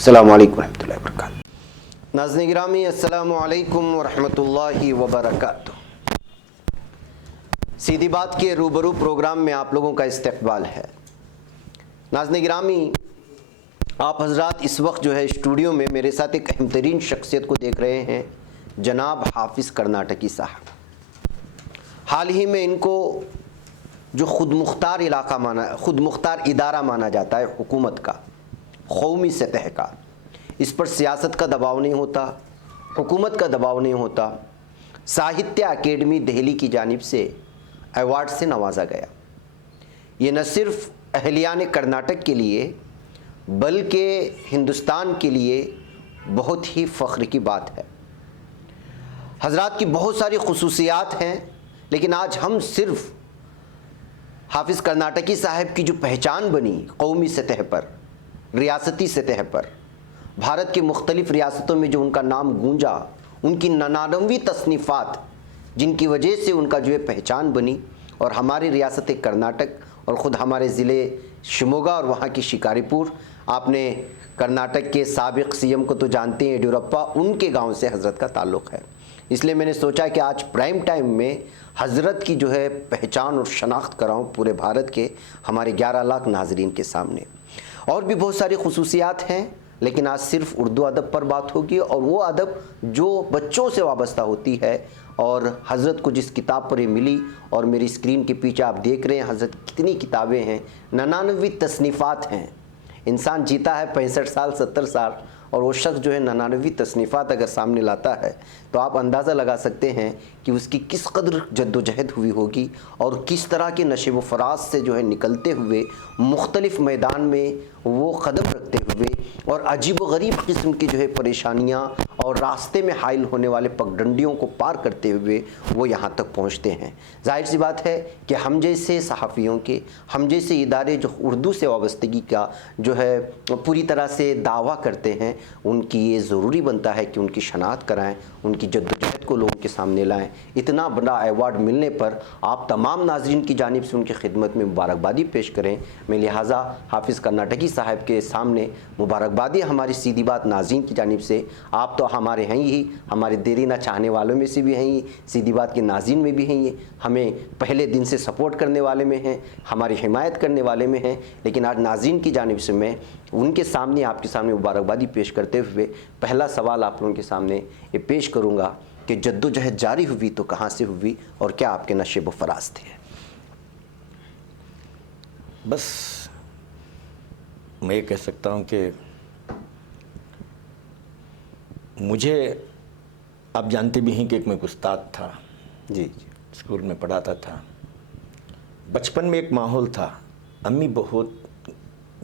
السلام علیکم ورحمۃ اللہ وبرکاتہ۔ ناظرین گرامی السلام علیکم ورحمۃ اللہ وبرکاتہ۔ سیدھی بات کے روبرو پروگرام میں آپ لوگوں کا استقبال ہے۔ ناظرین گرامی، آپ حضرات اس وقت جو ہے اسٹوڈیو میں میرے ساتھ ایک اہم ترین شخصیت کو دیکھ رہے ہیں، جناب حافظ کرناٹکی صاحب۔ حال ہی میں ان کو جو خود مختار ادارہ مانا جاتا ہے حکومت کا، قومی سطح کا، اس پر سیاست کا دباؤ نہیں ہوتا، حکومت کا دباؤ نہیں ہوتا، ساہتیہ اکیڈمی دہلی کی جانب سے ایوارڈ سے نوازا گیا۔ یہ نہ صرف اہلیان کرناٹک کے لیے بلکہ ہندوستان کے لیے بہت ہی فخر کی بات ہے۔ حضرات کی بہت ساری خصوصیات ہیں، لیکن آج ہم صرف حافظ کرناٹکی صاحب کی جو پہچان بنی قومی سطح پر، ریاستی سطح پر، بھارت کے مختلف ریاستوں میں جو ان کا نام گونجا، ان کی 99 تصنیفات جن کی وجہ سے ان کا جو ہے پہچان بنی، اور ہماری ریاست کرناٹک اور خود ہمارے ضلع شموگا اور وہاں کی شکاری پور، آپ نے کرناٹک کے سابق سی ایم کو تو جانتے ہیں یڈیورپا، ان کے گاؤں سے حضرت کا تعلق ہے۔ اس لیے میں نے سوچا کہ آج پرائم ٹائم میں حضرت کی جو ہے پہچان اور شناخت کراؤں پورے بھارت کے ہمارے 11 لاکھ ناظرین کے سامنے۔ اور بھی بہت ساری خصوصیات ہیں، لیکن آج صرف اردو ادب پر بات ہوگی، اور وہ ادب جو بچوں سے وابستہ ہوتی ہے، اور حضرت کو جس کتاب پر یہ ملی، اور میری اسکرین کے پیچھے آپ دیکھ رہے ہیں حضرت کتنی کتابیں ہیں، 99 تصنیفات ہیں۔ انسان جیتا ہے 65 سال 70 سال، اور وہ شخص جو ہے 99 تصنیفات اگر سامنے لاتا ہے تو آپ اندازہ لگا سکتے ہیں کہ اس کی کس قدر جد و جہد ہوئی ہوگی، اور کس طرح کے نشیب و فراز سے جو ہے نکلتے ہوئے مختلف میدان میں وہ قدم رکھتے ہوئے، اور عجیب و غریب قسم کی جو ہے پریشانیاں اور راستے میں حائل ہونے والے پگڈنڈیوں کو پار کرتے ہوئے وہ یہاں تک پہنچتے ہیں۔ ظاہر سی بات ہے کہ ہم جیسے صحافیوں کے، ہم جیسے ادارے جو اردو سے وابستگی کا جو ہے پوری طرح سے دعویٰ کرتے ہیں، ان کی یہ ضروری بنتا ہے کہ ان کی شناخت کرائیں، ان کی جد و جہد کو لوگوں کے سامنے لائیں۔ اتنا بڑا ایوارڈ ملنے پر آپ تمام ناظرین کی جانب سے ان کی خدمت میں مبارکبادی پیش کریں۔ میں لہٰذا حافظ کرناٹکی صاحب کے سامنے مبارکبادی ہماری سیدھی بات ناظرین کی جانب سے، آپ تو ہمارے ہیں ہی، ہمارے دیرینہ چاہنے والوں میں سے بھی ہیں ہی، سیدھی بات کے ناظرین میں بھی ہیں ہی، ہمیں پہلے دن سے سپورٹ کرنے والے میں ہیں، ہماری حمایت کرنے والے میں ہیں، لیکن آج ناظرین کی جانب سے میں ان کے سامنے، آپ کے سامنے مبارکبادی پیش کرتے ہوئے پہلا سوال آپ لوگوں کے سامنے یہ پیش کروں گا کہ جد و جہد جاری ہوئی تو کہاں سے ہوئی، اور کیا آپ کے نشیب و فراز تھے؟ بس میں یہ کہہ سکتا ہوں کہ مجھے، آپ جانتے بھی ہیں کہ ایک میں استاد تھا، جی اسکول میں پڑھاتا تھا۔ بچپن میں ایک ماحول تھا، امی بہت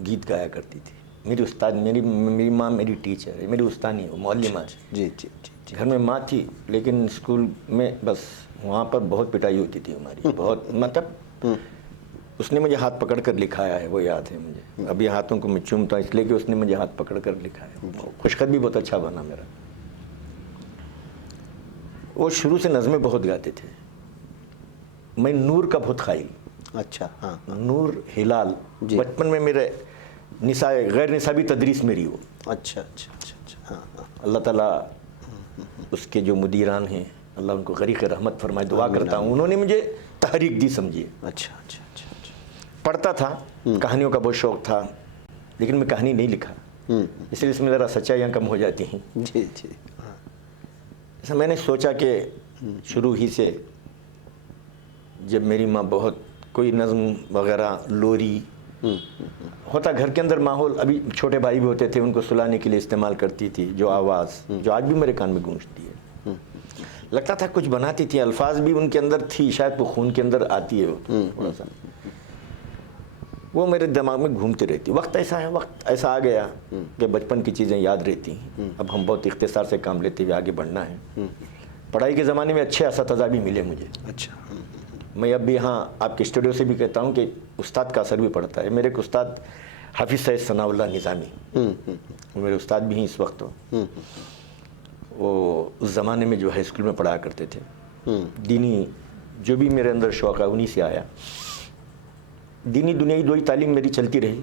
گیت گایا کرتی تھی، میری استاد، میری ماں میری ٹیچر ہے، میری استانی ہو، معلمہ ہے۔ جی جی جی، گھر میں ماں تھی، لیکن اسکول میں بس وہاں پر بہت پٹائی ہوتی تھی ہماری، بہت، مطلب اس نے مجھے ہاتھ پکڑ کر لکھایا ہے، وہ یاد ہے مجھے ابھی۔ ہاتھوں کو میں چومتا ہوں اس لیے کہ اس نے مجھے ہاتھ پکڑ کر لکھایا۔ خوشخط بھی بہت اچھا بنا میرا۔ وہ شروع سے نظمیں بہت گاتے تھے۔ میں نور کا بہت قائل، اچھا، ہاں، نور ہلال، بچپن میں میرے غیر نصابی تدریس میری ہو۔ اچھا اچھا اچھا اچھا، ہاں ہاں، اللہ تعالیٰ اس کے جو مدیران ہیں، اللہ ان کو غریق رحمت فرمائے، دعا کرتا ہوں، انہوں نے مجھے تحریک دی، سمجھیے۔ اچھا اچھا اچھا اچھا، پڑھتا تھا، کہانیوں کا بہت شوق تھا، لیکن میں کہانی نہیں لکھا، اس لیے اس میں ذرا سچائیاں کم ہو جاتی ہیں۔ جی جی، ایسا میں نے سوچا کہ شروع ہی سے جب میری ماں بہت کوئی نظم وغیرہ، لوری ہوتا گھر کے اندر ماحول، ابھی چھوٹے بھائی بھی ہوتے تھے، ان کو سلانے کے لیے استعمال کرتی تھی جو آواز، جو آج بھی میرے کان میں گونجتی ہے۔ لگتا تھا کچھ بناتی تھی، الفاظ بھی ان کے اندر تھی، شاید وہ خون کے اندر آتی ہے تھوڑا سا، وہ میرے دماغ میں گھومتی رہتی۔ وقت ایسا آ گیا کہ بچپن کی چیزیں یاد رہتی ہیں۔ اب ہم بہت اختصار سے کام لیتے ہوئے آگے بڑھنا ہے۔ پڑھائی کے زمانے میں اچھے اساتذہ بھی ملے مجھے۔ اچھا، میں اب بھی یہاں آپ کے اسٹوڈیو سے بھی کہتا ہوں کہ استاد کا اثر بھی پڑتا ہے۔ میرے ایک استاد حافظ سید ثناء اللہ نظامی، وہ میرے استاد بھی ہیں اس وقت۔ وہ اس زمانے میں جو ہے اسکول میں پڑھایا کرتے تھے۔ دینی جو بھی میرے اندر شوق ہے انہی سے آیا۔ دینی دنیائی دو ہی تعلیم میری چلتی رہی۔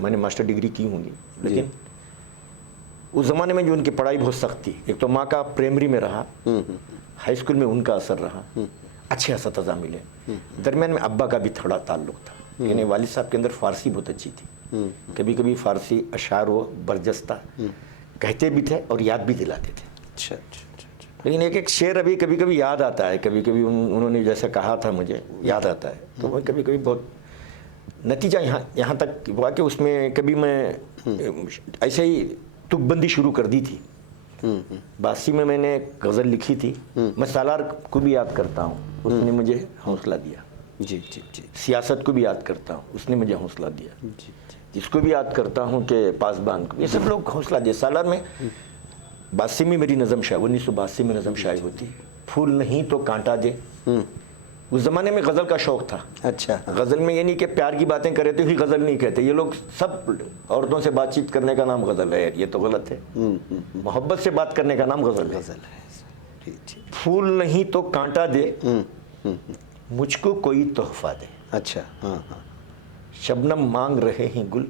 میں نے ماسٹر ڈگری کی ہوں گی، لیکن اس زمانے میں جو ان کی پڑھائی بہت سخت تھی. ایک تو ماں کا پرائمری میں رہا, ہائی اسکول میں ان کا اثر رہا, اچھے اساتذہ ملے, درمیان میں ابا کا بھی تھوڑا تعلق تھا. یعنی والد صاحب کے اندر فارسی بہت اچھی تھی, کبھی کبھی فارسی اشعار و برجستہ کہتے بھی تھے اور یاد بھی دلاتے تھے. اچھا. لیکن ایک شعر ابھی کبھی کبھی یاد آتا ہے, کبھی کبھی انہوں نے جیسا کہا تھا مجھے یاد آتا ہے, تو وہ کبھی کبھی بہت نتیجہ یہاں تک ہوا کہ اس میں کبھی میں ایسے ہی تک بندی شروع کر دی تھی. 82 میں نے ایک غزل لکھی تھی, میں سالار کو بھی یاد کرتا ہوں, اس نے مجھے حوصلہ دیا. جی. سیاست کو بھی یاد کرتا ہوں, اس نے مجھے حوصلہ دیا. جس کو بھی یاد کرتا ہوں کہ پاسبان کو, یہ سب لوگ حوصلہ دیا. سالار میں 82 میں میری نظم شائع, 1982 میں نظم شائع ہوتی, پھول نہیں تو کانٹا دے. اس زمانے میں غزل کا شوق تھا. اچھا. غزل میں یہ نہیں کہ پیار کی باتیں کرے تو ہی غزل نہیں کہتے, یہ لوگ سب عورتوں سے بات چیت کرنے کا نام غزل ہے, یہ تو غلط ہے. محبت سے بات کرنے کا نام غزل ہے. پھول نہیں تو کانٹا دے, مجھ کو کوئی تحفہ دے. اچھا. شبنم مانگ رہے ہیں گل,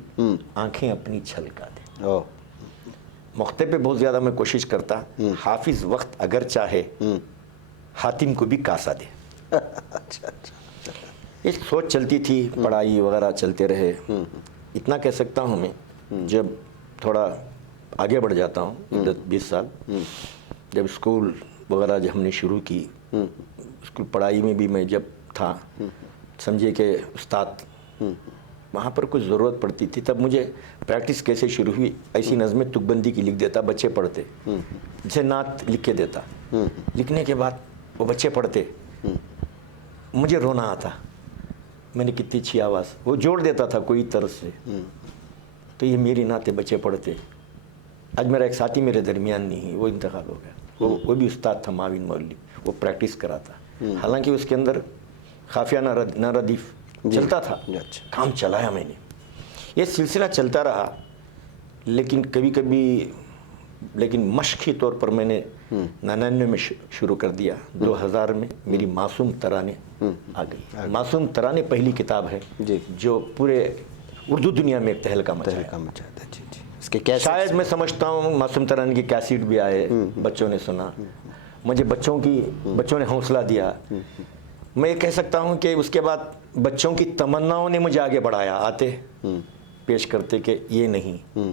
آنکھیں اپنی چھلکا دے. مخطے پہ بہت زیادہ میں کوشش کرتا, حافظ وقت اگر چاہے حاتم کو بھی کاسا دے. اچھا. ایک سوچ چلتی تھی, پڑھائی وغیرہ چلتے رہے. اتنا کہہ سکتا ہوں میں, جب تھوڑا آگے بڑھ جاتا ہوں 20 سال, جب اسکول وغیرہ جب ہم نے شروع کی, اسکول پڑھائی میں بھی میں جب تھا, سمجھے کہ استاد وہاں پر کچھ ضرورت پڑتی تھی, تب مجھے پریکٹس کیسے شروع ہوئی, ایسی نظمیں تک بندی کی لکھ دیتا, بچے پڑھتے, جسے نعت لکھ کے دیتا. لکھنے کے بعد وہ بچے پڑھتے, مجھے رونا آتا, میں نے کتنی اچھی آواز, وہ جوڑ دیتا تھا کوئی طرز سے, تو یہ میری نعتیں بچے پڑھتے. آج میرا ایک ساتھی میرے درمیان نہیں ہے, وہ انتقال ہو گیا. وہ بھی استاد تھا, معاون مولوی, وہ پریکٹس کراتا. حالانکہ اس کے اندر خافیہ نہ ردیف چلتا تھا, کام چلایا میں نے. یہ سلسلہ چلتا رہا, لیکن کبھی کبھی مشقی طور پر میں نے 99 میں شروع کر دیا. 2000 میں میری معصوم ترانے آ گئی. معصوم ترانے پہلی کتاب ہے جو پورے اردو دنیا میں ایک تہلکہ مچایا. اس کے شاید میں سمجھتا ہوں معصوم ترانے کی کیسٹ بھی آئے, بچوں نے سنا, مجھے بچوں نے حوصلہ دیا. میں یہ کہہ سکتا ہوں کہ اس کے بعد بچوں کی تمناؤں نے مجھے آگے بڑھایا. آتے پیش کرتے کہ یہ نہیں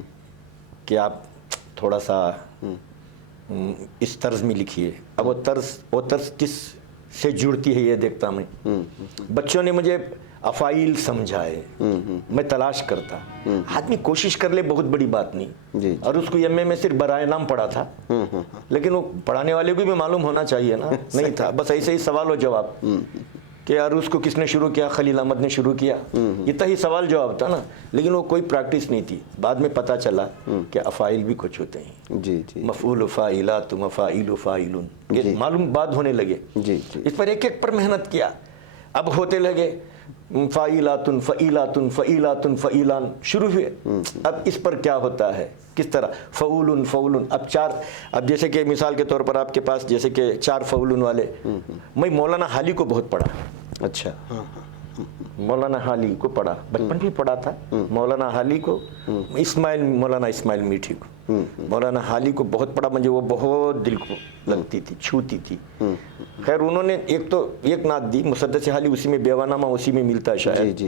کہ آپ تھوڑا سا اس طرز میں لکھیے. اب وہ طرز کس سے جڑتی ہے یہ دیکھتا میں. بچوں نے مجھے افعیل سمجھائے, میں تلاش کرتا. آدمی کوشش کر لے, بہت بڑی بات نہیں. اور اس کو ایم اے میں صرف برائے نام پڑھا تھا, لیکن وہ پڑھانے والے کو بھی معلوم ہونا چاہیے نا, نہیں تھا. بس ایسے ہی سوال و جواب کہ یار اس کو کس نے شروع کیا, خلیل احمد نے شروع کیا, اتنا ہی سوال جواب تھا نا. لیکن وہ کوئی پریکٹس نہیں تھی. بعد میں پتہ چلا کہ افعیل بھی کچھ ہوتے ہیں, مفعول فاعلات مفاعیل فاعلون, یہ معلوم بات ہونے لگے. اس پر ایک ایک پر محنت کیا. اب ہوتے لگے فاعلات فعیلات فعیلات فعیلان شروع ہوئے. اب اس پر کیا ہوتا ہے, کس طرح فعول فعول. اب جیسے کہ مثال کے طور پر آپ کے پاس جیسے کہ 4 فعول والے, میں مولانا حالی کو بہت پڑھا. اچھا. مولانا حالی کو پڑھا, بچپن بھی پڑھا تھا. مولانا حالی کو, مولانا اسماعیل میٹھی کو, مولانا حالی کو بہت پڑھا. مجھے وہ بہت دل کو لگتی تھی, چھوتی تھی. خیر انہوں نے ایک نعت دی مسدس حالی, اسی میں بیوانامہ اسی میں ملتا ہے شاید.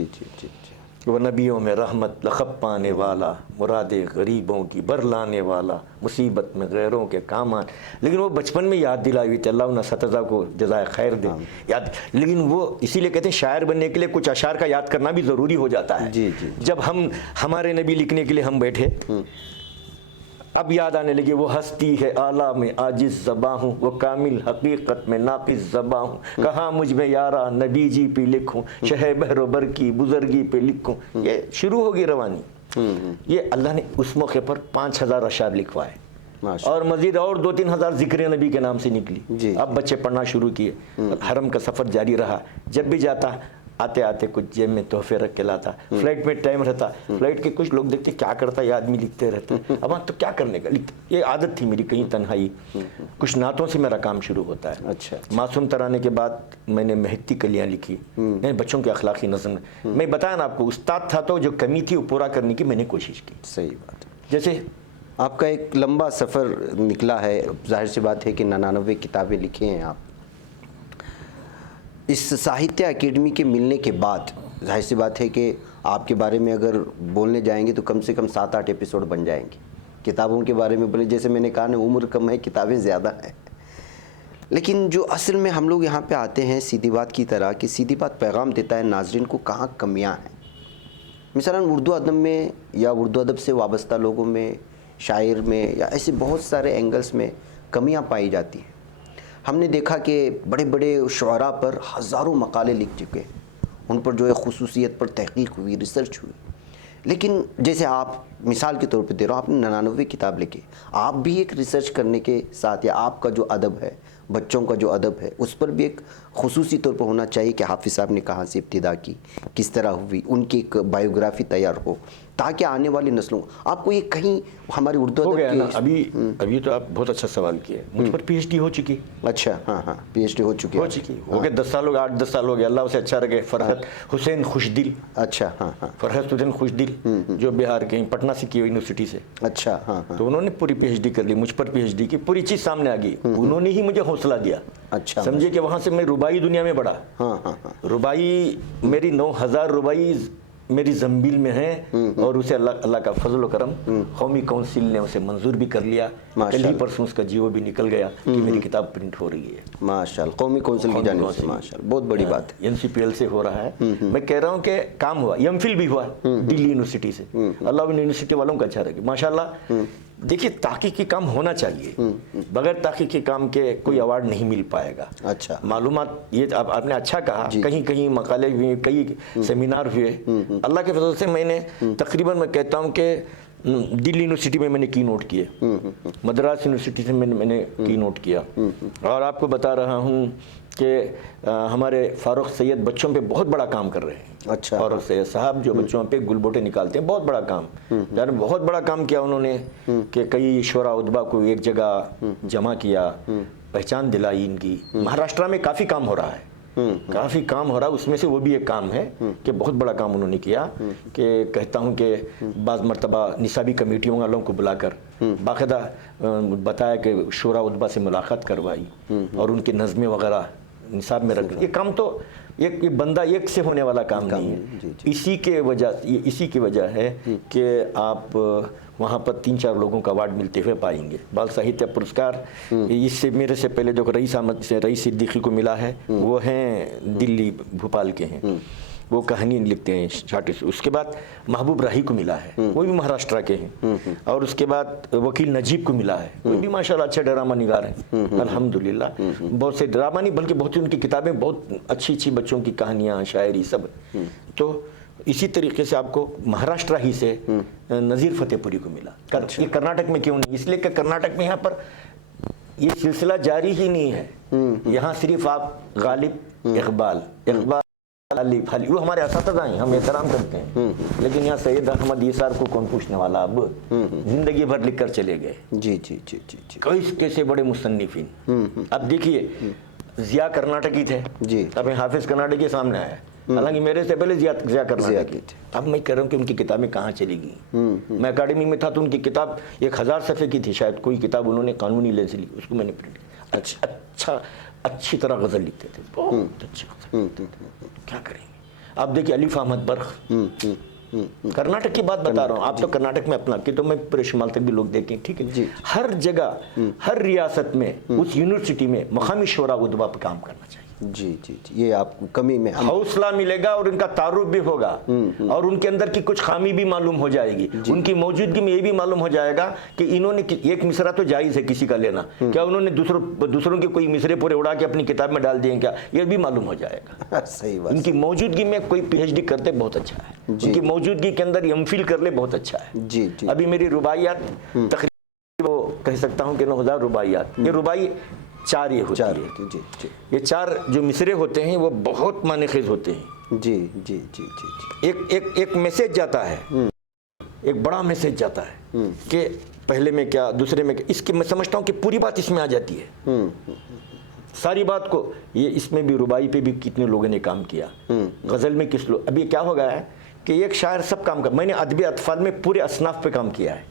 وہ نبیوں میں رحمت لقب پانے والا, مراد غریبوں کی بر لانے والا, مصیبت میں غیروں کے کام آنے. لیکن وہ بچپن میں یاد دلائی ہوئی تھی, اللہ انہیں اساتذہ کو جزائے خیر دے یاد. لیکن وہ اسی لیے کہتے ہیں شاعر بننے کے لیے کچھ اشعار کا یاد کرنا بھی ضروری ہو جاتا ہے. جب ہمارے نبی لکھنے کے لیے ہم بیٹھے, اب یاد آنے لگے, وہ ہستی ہے اعلیٰ میں عاجز زباں ہوں, وہ کامل حقیقت میں ناقص زباں ہوں. کہاں مجھ میں یارا نبی جی پہ لکھوں, شہ بحر و بر کی بزرگی پہ لکھوں. یہ شروع ہوگی روانی. یہ اللہ نے اس موقع پر 5000 اشعار لکھوائے, اور مزید اور 2-3 ہزار ذکر نبی کے نام سے نکلی. اب بچے پڑھنا شروع کیے, حرم کا سفر جاری رہا. جب بھی جاتا, آتے آتے کچھ جیب میں تحفے رکھ کے لاتا. فلائٹ میں ٹائم رہتا, فلائٹ کے کچھ لوگ دیکھتے کیا کرتا یہ آدمی, لکھتے رہتے. اب تو کیا کرنے کا, یہ عادت تھی میری, کہیں تنہائی کچھ نعتوں سے میرا کام شروع ہوتا ہے. اچھا. معصوم ترانے کے بعد میں نے مہکتی کلیاں لکھی, بچوں کی اخلاقی نظم. میں بتایا نا آپ کو, استاد تھا تو جو کمی تھی وہ پورا کرنے کی میں نے کوشش کی. صحیح بات. جیسے آپ کا ایک لمبا سفر نکلا ہے، ظاہر سی بات ہے کہ 99 کتابیں لکھی ہیں آپ. اس ساہتیہ اکیڈمی کے ملنے کے بعد ظاہر سی بات ہے کہ آپ کے بارے میں اگر بولنے جائیں گے تو کم سے کم 7-8 ایپیسوڈ بن جائیں گے. کتابوں کے بارے میں بولے، جیسے میں نے کہا نا، عمر کم ہے، کتابیں زیادہ ہیں. لیکن جو اصل میں ہم لوگ یہاں پہ آتے ہیں سیدھی بات کی طرح، کہ سیدھی بات پیغام دیتا ہے ناظرین کو کہاں کمیاں ہیں. مثلاً اردو ادب میں یا اردو ادب سے وابستہ لوگوں میں، شاعر میں، یا ایسے بہت سارے اینگلز میں کمیاں پائی جاتی ہیں. ہم نے دیکھا کہ بڑے بڑے شعراء پر ہزاروں مقالے لکھ چکے، ان پر جو ہے خصوصیت پر تحقیق ہوئی، ریسرچ ہوئی. لیکن جیسے آپ مثال کے طور پہ دے رہا ہوں، آپ نے 99 کتاب لکھی، آپ بھی ایک ریسرچ کرنے کے ساتھ، یا آپ کا جو ادب ہے، بچوں کا جو ادب ہے، اس پر بھی ایک خصوصی طور پر ہونا چاہیے کہ حافظ صاحب نے کہاں سے ابتدا کی، کس طرح ہوئی، ان کی ایک بایوگرافی تیار ہو، تاکہ آنے والی نسلوں آپ کو یہ کہیں ہماری اردو ہو ادب گیا نا. کی. ابھی تو آپ بہت اچھا سوال کیے. مجھ پر پی ایچ ڈی ہو چکی. اچھا، ہاں، پی ایچ ڈی ہو چکی ہو گئے 10 سال ہو گئے، 8-10 سال ہو گئے. اللہ اسے اچھا رکھے. فرحت حسین خوشدل. اچھا، ہاں. فرحت حسین خوشدل جو بہار کے پٹنہ سے کی یونیورسٹی سے. اچھا، ہاں. تو انہوں نے پوری پی ایچ ڈی کر لی، مجھ پر پی ایچ ڈی کی پوری چیز سامنے آ گئی. انہوں نے ہی مجھے حوصلہ دیا. اچھا، سمجھے کہ وہاں سے میں ربائی دنیا میں بڑھا. ہاں. ربائی میری 9000 ربائی میری زنبیل میں ہیں، اور اسے اللہ کا فضل و کرم قومی کونسل نے اسے منظور بھی کر لیا. کل ہی پرسوں اس کا جیو بھی نکل گیا کہ میری کتاب پرنٹ ہو رہی ہے. ماشاءاللہ، قومی کونسل کی جانب سے، ماشاءاللہ، بہت بڑی بات ہے. NCPL سے ہو رہا ہے. میں کہہ رہا ہوں کہ کام ہوا. MPhil بھی ہوا دلی یونیورسٹی سے. اللہ ان یونیورسٹی والوں کا اچھا رکھے. ماشاءاللہ دیکھیے، تحقیقی کام ہونا چاہیے. بغیر تحقیقی کام کے کوئی ایوارڈ نہیں مل پائے گا. اچھا، معلومات، یہ آپ نے اچھا کہا. کہیں مقالے ہوئے، کئی سیمینار ہوئے. اللہ کے فضل سے میں نے تقریباً، میں کہتا ہوں کہ دلی یونیورسٹی میں نے کی نوٹ کیے، مدراس یونیورسٹی سے میں نے کی نوٹ کیا. اور آپ کو بتا رہا ہوں کہ ہمارے فاروق سید بچوں پہ بہت بڑا کام کر رہے ہیں. اچھا، فاروق سید صاحب جو بچوں پہ گل بوٹے نکالتے ہیں، بہت بڑا کام. یعنی بہت بڑا کام کیا انہوں نے کہ کئی شعراء ادبا کو ایک جگہ جمع کیا، پہچان دلائی ان کی. مہاراشٹرا میں کافی کام ہو رہا ہے، کافی کام ہو رہا ہے. اس میں سے وہ بھی ایک کام ہے کہ بہت بڑا کام انہوں نے کیا. کہ کہتا ہوں کہ بعض مرتبہ نصابی کمیٹیوں والوں کو بلا کر باقاعدہ بتایا کہ شعراء ادبا سے ملاقات کروائی، اور ان کی نظمیں وغیرہ نصاب میں رکھ. یہ کام تو ایک بندہ ایک سے ہونے والا کام نہیں ہے. اسی کی وجہ ہے کہ آپ وہاں پر 3-4 لوگوں کا ایوارڈ ملتے ہوئے پائیں گے. بال ساہتیہ پرسکار اس سے میرے سے پہلے جو رئیس صدیقی کو ملا ہے، وہ ہیں دلی بھوپال کے ہیں، وہ کہانی لکھتے ہیں چھاٹے سے. اس کے بعد محبوب راہی کو ملا ہے، وہ بھی مہاراشٹرا کے ہیں. اور اس کے بعد وکیل نجیب کو ملا ہے، وہ بھی ماشاءاللہ اچھے ڈرامہ نگار ہیں الحمدللہ. بہت سے ڈرامہ نہیں بلکہ بہت سی ان کی کتابیں، بہت اچھی بچوں کی کہانیاں، شاعری سب. تو اسی طریقے سے آپ کو مہاراشٹرا ہی سے نذیر فتح پوری کو ملا. یہ کرناٹک میں کیوں نہیں؟ اس لیے کہ کرناٹک میں یہاں پر یہ سلسلہ جاری ہی نہیں ہے. یہاں صرف آپ غالب، اقبال وہ ہمارے اساتذہ ہیں، ہم احترام کرتے ہیں. لیکن یہاں سید احمد یسار کو کون پوچھنے والا؟ اب زندگی بھر لکھ کر چلے گئے. جی. کیسے بڑے مصنفین. اب دیکھیے، ضیاء کرناٹکی تھے، اب حافظ کرناٹکی سامنے آیا. حالانکہ میرے سے پہلے ضیاء کرناٹکی تھے. اب میں کہہ رہا ہوں کہ ان کی کتابیں کہاں چلی گئیں. میں اکیڈمی میں تھا تو ان کی کتاب 1000 صفحے کی تھی شاید. کوئی کتاب انہوں نے قانونی لینس لی، اس کو میں نے پرنٹ کیا. اچھی طرح غزل لکھتے تھے، بہت اچھی غزل. کیا کریں گے. اب دیکھیے الف احمد برخ، کرناٹک کی بات بتا رہا ہوں. آپ تو کرناٹک میں اپنا کہ تو میں پورے شمال تک بھی لوگ دیکھیں، ٹھیک ہے. ہر جگہ، ہر ریاست میں، اس یونیورسٹی میں مقامی شعراء ادبا پہ کام کرنا چاہیے. جی. یہ آپ کو کمی میں حوصلہ ملے گا، اور ان کا تعارف بھی ہوگا، اور ان کے اندر کی کچھ خامی بھی معلوم ہو جائے گی. ان کی موجودگی میں یہ بھی معلوم ہو جائے گا کہ انہوں نے ایک مصرع تو جائز ہے کسی کا لینا، کیا انہوں نے دوسروں کے کوئی مصرے پورے اڑا کے اپنی کتاب میں ڈال دیے کیا، یہ بھی معلوم ہو جائے گا. صحیح بات. ان کی موجودگی میں کوئی پی ایچ ڈی کرتے بہت اچھا ہے. ان کی موجودگی کے اندر MPhil کر لے بہت اچھا ہے. جی. ابھی میری رباعیات تقریباً وہ کہہ سکتا ہوں کہ 9000 رباعیات. یہ رباعی 4 یہ ہوتی ہے. یہ 4 جو مصرے ہوتے ہیں وہ بہت معنی خیز ہوتے ہیں. جی. ایک میسج جاتا ہے، ایک بڑا میسج جاتا ہے کہ پہلے میں کیا، دوسرے میں کیا. اس کی میں سمجھتا ہوں کہ پوری بات اس میں آ جاتی ہے. ساری بات کو اس میں بھی ربائی پہ بھی کتنے لوگوں نے کام کیا، غزل میں کس لوگ. ابھی کیا ہو گیا ہے کہ ایک شاعر سب کام کر. میں نے ادب اطفال میں پورے اصناف پہ کام کیا ہے.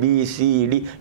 BCD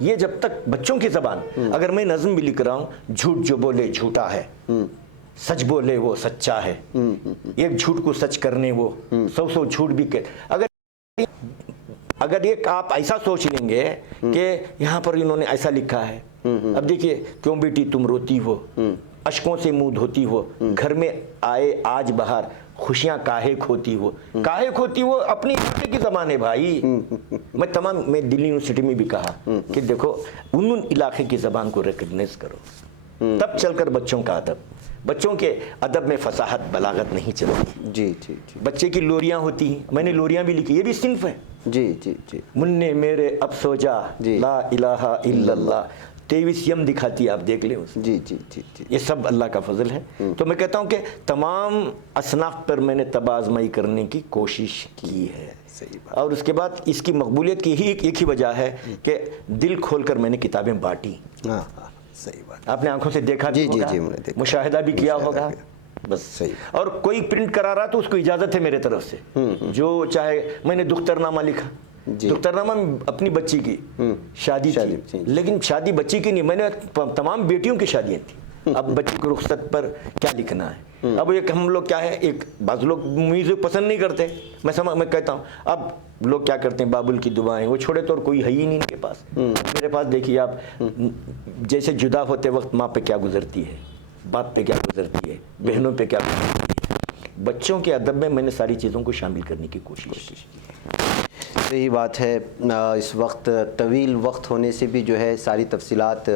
یہ جب تک بچوں کی زبان، اگر میں نظم بھی لکھ رہا ہوں، جھوٹ جو بولے جھوٹا ہے، سچ بولے وہ سچا ہے، ایک جھوٹ کو سچ کرنے وہ 100 جھوٹ بھی کہ اگر ایک آپ ایسا سوچ لیں گے کہ یہاں پر انہوں نے ایسا لکھا ہے، اب دیکھیے، کیوں بیٹی تم روتی ہو، اشکوں سے منہ دھوتی ہو، گھر میں آئے آج بہار، خوشیاں کاہے کھوتی ہو، کاہے کھوتی ہو اپنی علاقے کی زبان ہے بھائی. میں دلی یونیورسٹی میں بھی کہا کہ دیکھو ان علاقے کی زبان کو ریکگنائز کرو، تب چل کر بچوں کا ادب، بچوں کے ادب میں فصاحت بلاغت نہیں چلتی. جی جی جی بچے کی لوریاں ہوتی ہیں، میں نے لوریاں بھی لکھی، یہ بھی صنف ہے. جی جی جی منع میرے اب سو جا، جی. لا الہ الا اللہ، 23 یم دکھاتی ہے، آپ دیکھ لیں اسے. جی جی جی جی یہ سب اللہ کا فضل ہے. تو میں کہتا ہوں کہ تمام اصناف پر میں نے طب آزمائی کرنے کی کوشش کی ہے. صحیح بات. اور اس کے بعد اس کی مقبولیت کی ایک ہی وجہ ہے کہ دل کھول کر میں نے کتابیں بانٹی. ہاں ہاں صحیح بات. آپ نے آنکھوں سے دیکھا بھی جی جی ہوگا، جی میں نے دیکھا، مشاہدہ بھی کیا ہوگا. بس صحیح. اور کوئی پرنٹ کرا رہا تو اس کو اجازت ہے میرے طرف سے، جو چاہے. میں نے دختر نامہ لکھا، دختر نامہ اپنی بچی کی شادی تھی، لیکن شادی بچی کی نہیں، میں نے تمام بیٹیوں کی شادیاں تھیں. اب بچی کی رخصت پر کیا لکھنا ہے؟ اب ایک ہم لوگ کیا ہے، ایک بعض لوگ میوزک پسند نہیں کرتے، میں کہتا ہوں اب لوگ کیا کرتے ہیں، بابل کی دعائیں وہ چھوڑے تو اور کوئی ہے ہی نہیں ان کے پاس. میرے پاس دیکھیے آپ، جیسے جدا ہوتے وقت ماں پہ کیا گزرتی ہے، باپ پہ کیا گزرتی ہے، بہنوں پہ کیا گزرتی ہے، بچوں کے ادب میں نے ساری چیزوں کو شامل کرنے کی کوشش کی. صحیح بات ہے. اس وقت طویل وقت ہونے سے بھی جو ہے ساری تفصیلات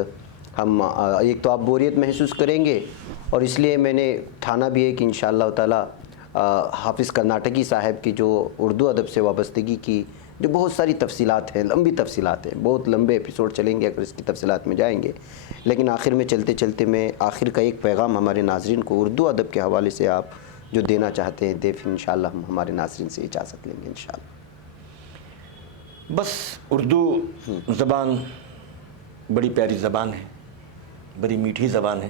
ہم، ایک تو آپ بوریت محسوس کریں گے، اور اس لیے میں نے ٹھانا بھی ہے کہ انشاءاللہ تعالی حافظ کرناٹکی صاحب کی جو اردو ادب سے وابستگی کی جو بہت ساری تفصیلات ہیں، لمبی تفصیلات ہیں، بہت لمبے ایپیسوڈ چلیں گے اگر اس کی تفصیلات میں جائیں گے، لیکن آخر میں چلتے چلتے میں آخر کا ایک پیغام ہمارے ناظرین کو اردو ادب کے حوالے سے آپ جو دینا چاہتے ہیں دے، پھر انشاءاللہ ہم ہمارے ناظرین سے اجازت لیں گے انشاءاللہ. بس اردو زبان بڑی پیاری زبان ہے، بڑی میٹھی زبان ہے،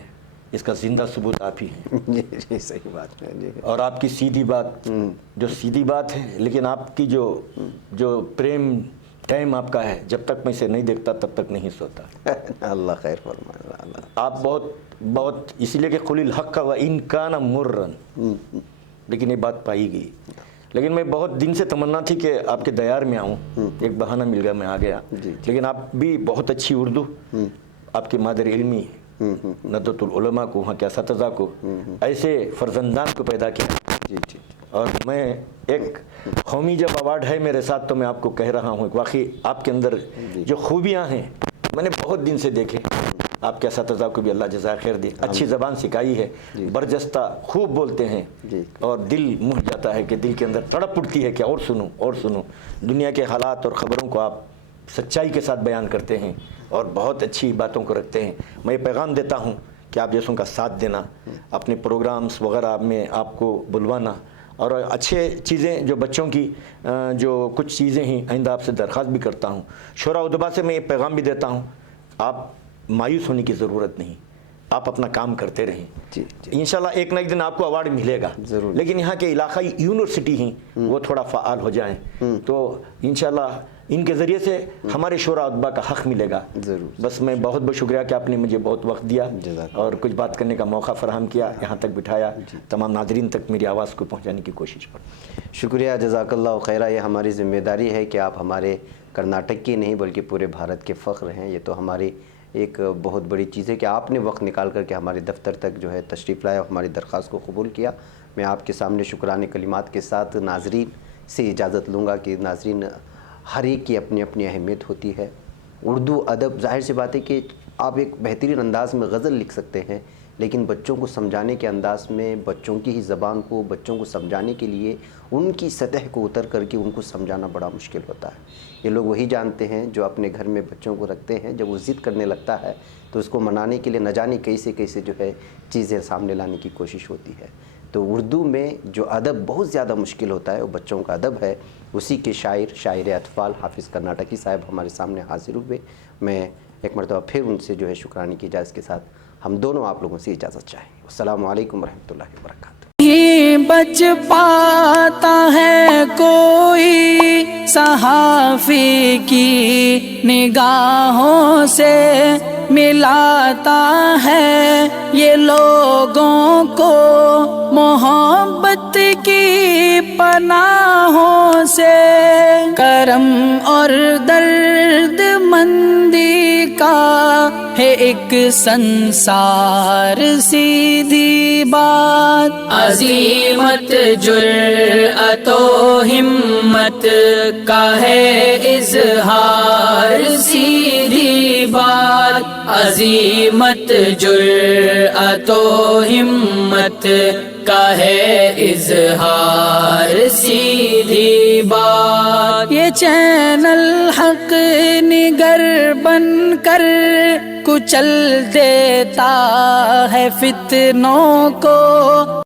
اس کا زندہ ثبوت آپ ہی ہیں. جی صحیح بات ہے جی. اور آپ کی سیدھی بات جو سیدھی بات ہے، لیکن آپ کی جو پریم ٹائم آپ کا ہے، جب تک میں اسے نہیں دیکھتا تب تک نہیں سوتا. اللہ خیر فرمائے. اللہ آپ بہت اسی لیے کہ قل الحق و ان کان مرن، لیکن یہ بات پائی گئی. لیکن میں بہت دن سے تمنا تھی کہ آپ کے دیار میں آؤں، ایک بہانہ مل گیا، میں آ گیا. لیکن آپ بھی بہت اچھی اردو، آپ کی مادر علمی ندوۃ العلماء کو، وہاں کے اساتذہ کو ایسے فرزندان کو پیدا کیا. جی جی. اور میں ایک قومی جب ایوارڈ ہے میرے ساتھ تو میں آپ کو کہہ رہا ہوں، واقعی آپ کے اندر جو خوبیاں ہیں میں نے بہت دن سے دیکھے. آپ کے اساتذہ کو بھی اللہ جزائے خیر دے، اچھی زبان سکھائی ہے، برجستہ خوب بولتے ہیں، اور دل مہ جاتا ہے کہ دل کے اندر تڑپ اٹھتی ہے کہ اور سنوں اور سنوں. دنیا کے حالات اور خبروں کو آپ سچائی کے ساتھ بیان کرتے ہیں اور بہت اچھی باتوں کو رکھتے ہیں. میں یہ پیغام دیتا ہوں کہ آپ جیسوں کا ساتھ دینا، اپنے پروگرامز وغیرہ میں آپ کو بلوانا، اور اچھے چیزیں جو بچوں کی جو کچھ چیزیں ہیں آئندہ آپ سے درخواست بھی کرتا ہوں. شورا ادبا سے میں یہ پیغام بھی دیتا ہوں، آپ مایوس ہونے کی ضرورت نہیں، آپ اپنا کام کرتے رہیں. جی انشاءاللہ ایک نہ ایک دن آپ کو ایوارڈ ملے گا ضرور. لیکن یہاں کے علاقائی یونیورسٹی ہیں وہ تھوڑا فعال ہو جائیں تو انشاءاللہ ان کے ذریعے سے ہمارے شورا ادبا کا حق ملے گا. ضرور. بس میں بہت بہت شکریہ کہ آپ نے مجھے بہت وقت دیا اور کچھ بات کرنے کا موقع فراہم کیا، یہاں تک بٹھایا، تمام ناظرین تک میری آواز کو پہنچانے کی کوشش پر. شکریہ، جزاک اللہ خیرہ. یہ ہماری ذمہ داری ہے کہ آپ ہمارے کرناٹک کی نہیں بلکہ پورے بھارت کے فخر ہیں. یہ تو ہماری ایک بہت بڑی چیز ہے کہ آپ نے وقت نکال کر کے ہمارے دفتر تک جو ہے تشریف لایا، ہماری درخواست کو قبول کیا. میں آپ کے سامنے شکرانے کلمات کے ساتھ ناظرین سے اجازت لوں گا کہ ناظرین، ہر ایک کی اپنی اپنی اہمیت ہوتی ہے. اردو ادب، ظاہر سی بات ہے کہ آپ ایک بہترین انداز میں غزل لکھ سکتے ہیں، لیکن بچوں کو سمجھانے کے انداز میں، بچوں کی ہی زبان کو بچوں کو سمجھانے کے لیے ان کی سطح کو اتر کر کے ان کو سمجھانا بڑا مشکل ہوتا ہے. یہ لوگ وہی جانتے ہیں جو اپنے گھر میں بچوں کو رکھتے ہیں. جب وہ ضد کرنے لگتا ہے تو اس کو منانے کے لیے نہ جانے کیسے کیسے جو ہے چیزیں سامنے لانے کی کوشش ہوتی ہے. تو اردو میں جو ادب بہت زیادہ مشکل ہوتا ہے وہ بچوں کا ادب ہے. اسی کے شاعر اطفال حافظ کرناٹکی صاحب ہمارے سامنے حاضر ہوئے. میں ایک مرتبہ پھر ان سے جو ہے شکرانے کی اجازت کے ساتھ ہم دونوں آپ لوگوں سے اجازت چاہیں. السلام علیکم ورحمۃ اللہ وبرکاتہ. بچ پاتا ہے کوئی صحافی کی نگاہوں سے ملاتا ہے یہ لوگوں کو محبت کی پناہوں سے، کرم اور درد مندی کا ہے ایک سنسار سیدھی بات، عزیمت جرأت و ہمت کا ہے اظہار سیدھی بات، عزیمت جرأت و ہمت کا ہے اظہار سیدھی بات، یہ چینل حق نگر بن کر کچل دیتا ہے فتنوں کو،